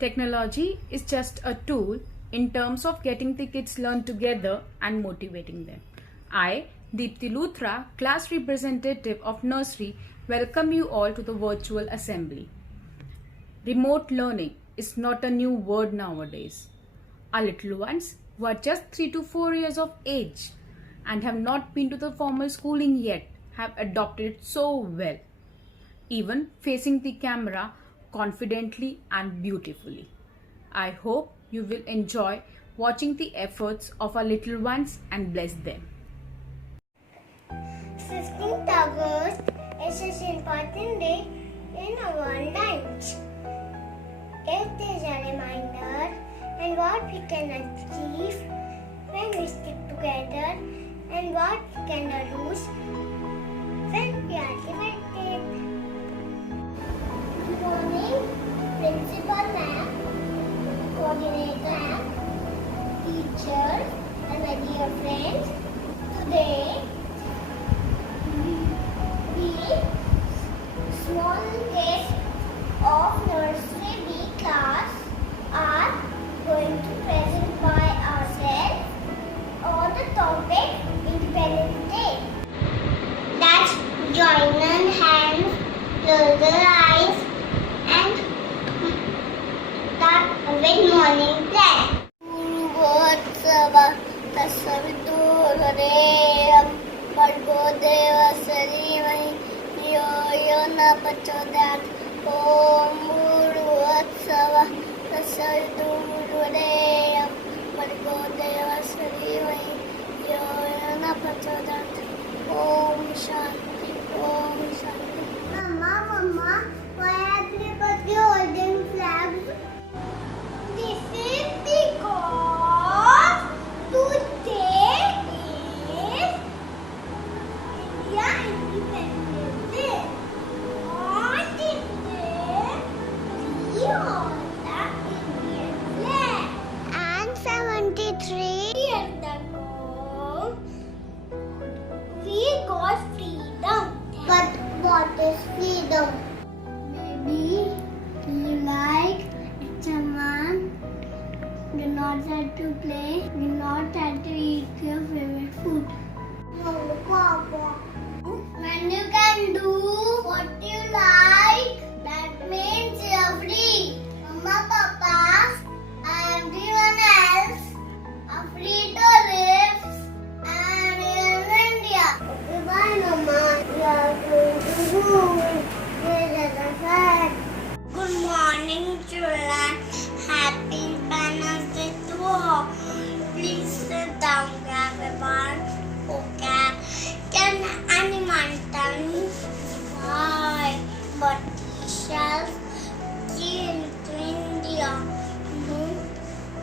Technology is just a tool in terms of getting the kids learn together and motivating them. I, Deepthi Luthra, class representative of nursery, welcome you all to the virtual assembly. Remote learning is not a new word nowadays. Our little ones who are just 3 to 4 years of age and have not been to the formal schooling yet have adopted it so well, even facing the camera confidently and beautifully. I hope you will enjoy watching the efforts of our little ones and bless them. 15th August is an important day in our lives. It is a reminder and what we can achieve when we stick together and what we can lose when we are divided. Good morning, Principal Ma'am, Coordinator Ma'am, teachers and my dear friends. Today, we small kids of nursery B class are going to present by ourselves on the topic Independence Day. Let's join hands, close the eyes and start with morning prayer. Pachodat Om Muruvatsava Tasardurudeyam Bargodeva Sarivai Yoyana Pachodat Om Shanti Om Shanti. Mama, why have you got the holding flags? This is because today is India Independence Day. On this day, we hold the Indian flag. And 73 years ago, we got freedom. But what is freedom? Maybe you like someone, do not have to play, do not have to eat your favorite food. No, Papa. When you can do what you like, that means you're free. Mama, Papa, everyone else are free to live and in India. Okay, bye, Mama. We are going to school. Good morning, children. Happy Independence Day to all. Please sit down, everyone. Okay. Can anyone tell me why Britishers came to India?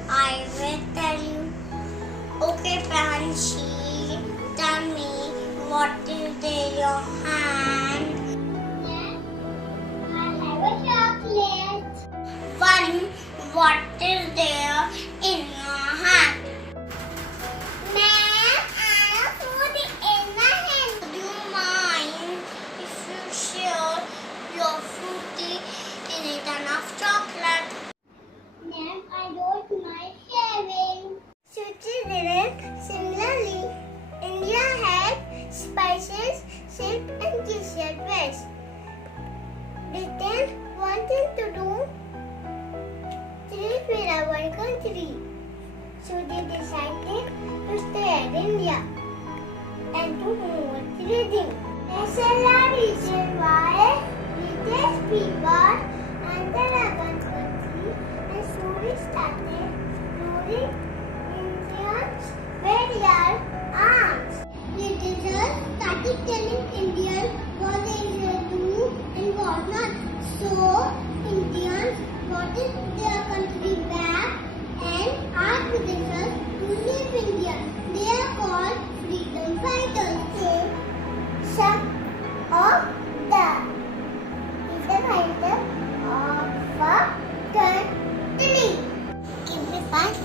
I will tell you. Okay, Panchi, tell me what is there in your hand? I'll have a chocolate. One, what is there in your hand? Ma'am, I have food in my hand. Do you mind if you share your fruity in it enough chocolate? Ma'am, I don't mind sharing. Similarly, India had spices, silk and t-shirt wares. Britain wanted to do trade with our country. So they decided to stay at India and to do more trading. That's a reason why British people entered our country and slowly started ruling Indians with their arms. Britishers started telling Indians what they should do and what not. So Indians wanted their country back and asked Britishers to leave India. They are called freedom fighters. Some of the freedom fighters of a country. Give me 5.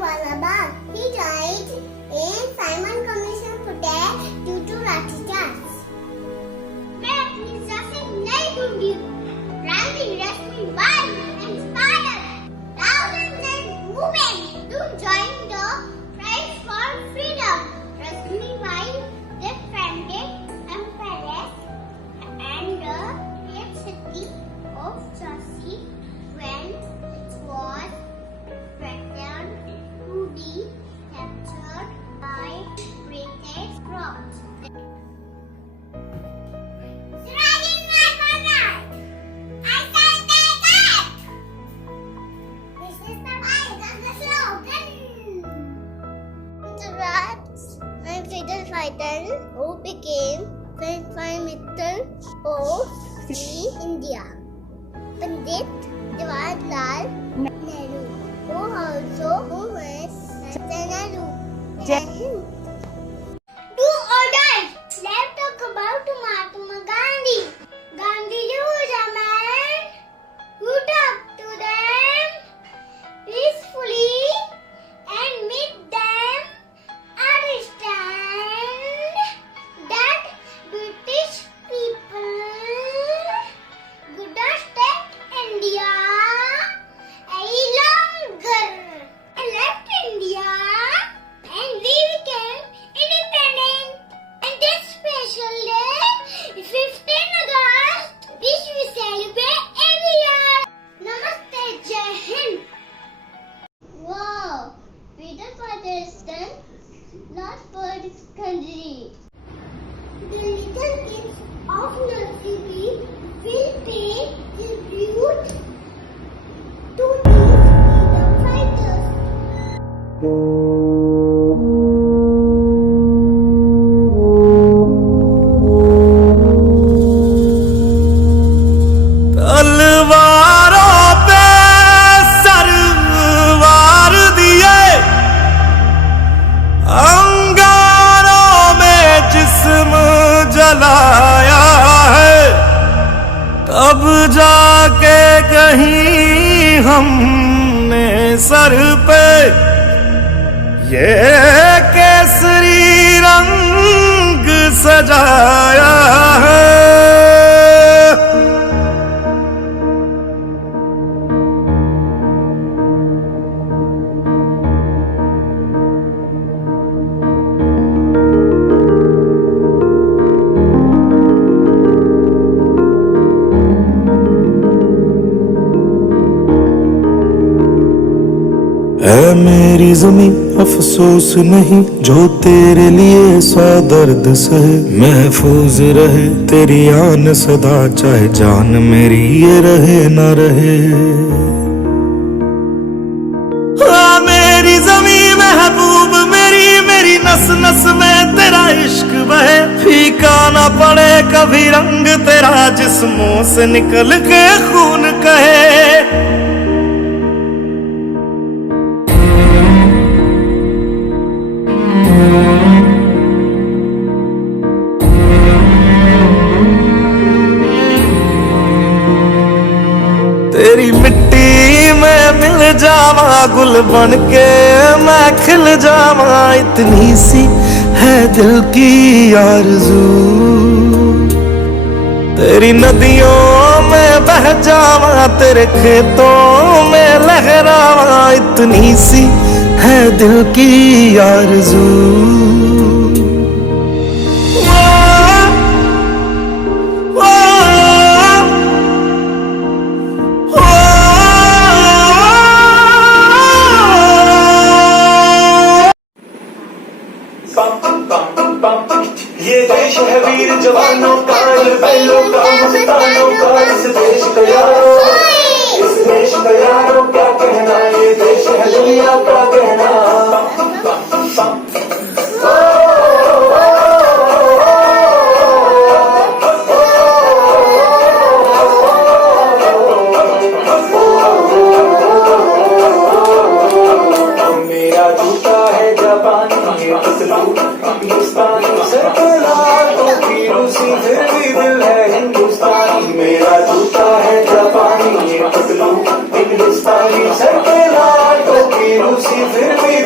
Jallianwala Bagh. He died in Simon Commission footage due to laठीचार्ज. मैं अपनी जाति नहीं दूंगी. Randy Rashmi inspired thousands of women to join the fight for freedom. Rashmi Bai defended Empress and the great city of Jhansi when it was threatened to be captured by British troops. Surrounding my mother, I shall take it. This is the voice of the slogan. Raj and freedom fighter who became First Prime Minister of India, Pandit Jawaharlal Nehru, who also was Nehru. Jai Hind. Do or die. Let's talk about Mahatma Gandhi. Gandhi was a man who talked to them peacefully and made them understand that British people could not take India any longer. They left India and we became independent. And this special day, 15 August, which we celebrate every year. Namaste, Jai Hind. Wow, freedom fighters done lot for this country. The little kids of Nursery will pay tribute to these freedom fighters. तलवारों पे सरवार दिए, अंगारों में जिस्म जलाया है, तब जाके कहीं हमने सर पे ये केसरी रंग सजाया है. ऐ मेरी ज़मीं अफसोस नहीं जो तेरे लिए सौ दर्द सहे, महफूज रहे तेरी आन सदा चाहे जान मेरी ये रहे न रहे. हाँ मेरी ज़मीं महबूब मेरी, मेरी नस नस में तेरा इश्क बहे, फीका ना पड़े कभी रंग तेरा जिस्मों से निकल के खून कहे. तेरी मिट्टी में मिल जावा गुल बन के मैं खिल जावा, इतनी सी है दिल की आरज़ू. तेरी नदियों में बह जावा तेरे खेतों में लहरावा, इतनी सी है दिल की आरज़ू. ये देश है वीर जवानों का, ये बैलों का, मस्तानों का, इस देश का यारो, इस देश का यारो क्या कहना, ये देश है दुनिया का कहना. मेरा जूता है जापानी, ये पतलू हिंदुस्तानी, सर पे लाल टोपी रूसी, फिर भी दिल है हिंदुस्तानी. मेरा जूता है जापानी, ये पतलू हिंदुस्तानी, सर पे लाल टोपी रूसी, फिर भी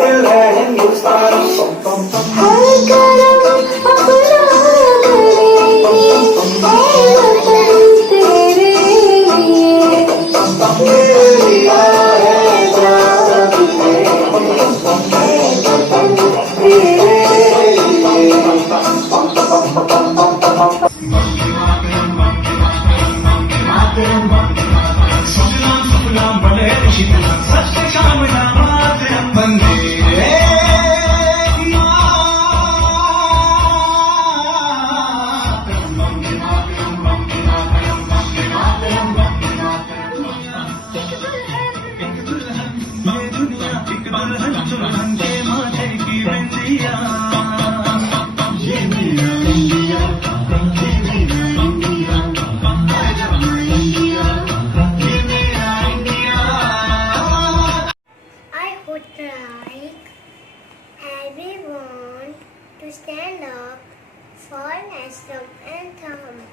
national anthem.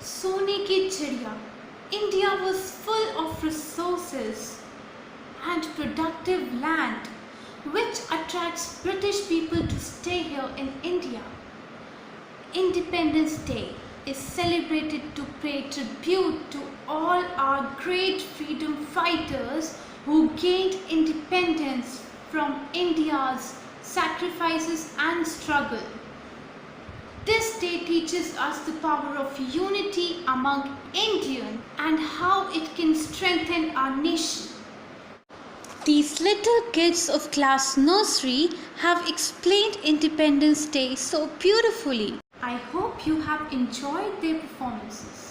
सोने की चिड़िया, India was full of resources and productive land, which attracts British people to stay here in India. Independence Day is celebrated to pay tribute to all our great freedom fighters who gained independence from India's sacrifices and struggle. This day teaches us the power of unity among Indians and how it can strengthen our nation. These little kids of class nursery have explained Independence Day so beautifully. I hope you have enjoyed their performances.